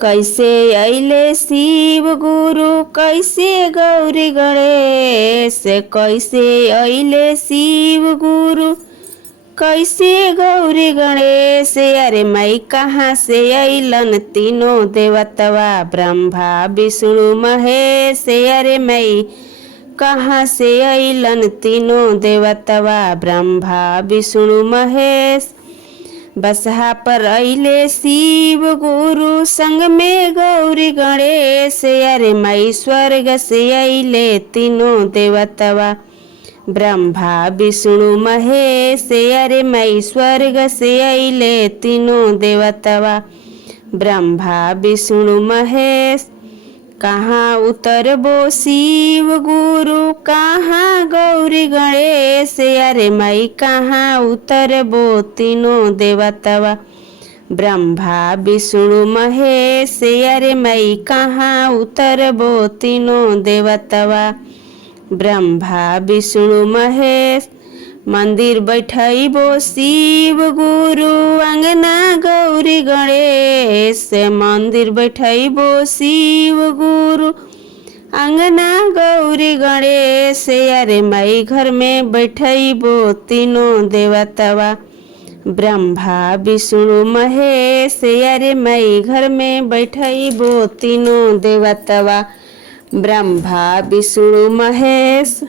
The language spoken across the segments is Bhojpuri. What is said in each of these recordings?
कैसे अइले शिव गुरु कैसे गौरी गणेश, कैसे अइले शिव गुरु कैसे गौरी गणेश। अरे मई कहाँ से अइलन तीनों देवतवा ब्रह्मा विष्णु महेश। अरे मई कहाँ से अइलन तीनों देवतवा ब्रह्मा विष्णु महेश। बसहा पर अइले शिव गुरु संग में गौरी गणेश। अरे मई स्वर्ग से अइले तीनों देवतवा ब्रह्मा विष्णु महेश। अरे मई स्वर्ग से अइले तीनों देवतवा ब्रह्मा विष्णु महेश। कहाँ उतरबो शिव गुरु कहाँ गौरी गणेश। अरे मई कहाँ उतरबो तीनों देवतवा ब्रह्मा विष्णु महेश। अरे मई कहाँ उतरबो तीनों देवतवा ब्रह्मा विष्णु महेश। मंदिर बैठैबो शिव गुरु अंगना गौरी गणेश। मंदिर बैठैबो शिव गुरु अंगना गौरी गणेश। अरे मई घर में बैठैबो तीनों देवतवा ब्रह्मा विष्णु महेश। अरे मई घर में बैठैबो तीनों देवतवा ब्रह्मा विष्णु महेश।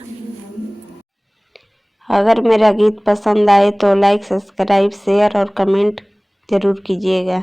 अगर मेरा गीत पसंद आए तो लाइक सब्सक्राइब शेयर और कमेंट ज़रूर कीजिएगा।